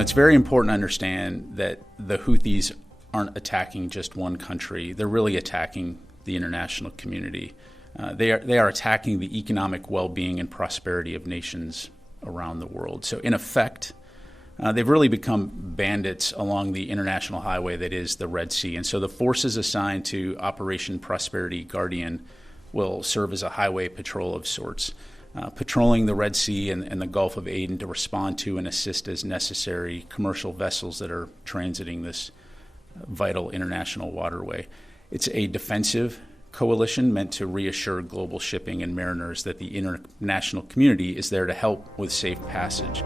It's very important to understand that the Houthis aren't attacking just one country. They're really attacking the international community. They are attacking the economic well-being and prosperity of nations around the world. So in effect, they've really become bandits along the international highway that is the Red Sea. And so the forces assigned to Operation Prosperity Guardian will serve as a highway patrol of sorts, patrolling the Red Sea and the Gulf of Aden to respond to and assist as necessary commercial vessels that are transiting this vital international waterway. It's a defensive coalition meant to reassure global shipping and mariners that the international community is there to help with safe passage.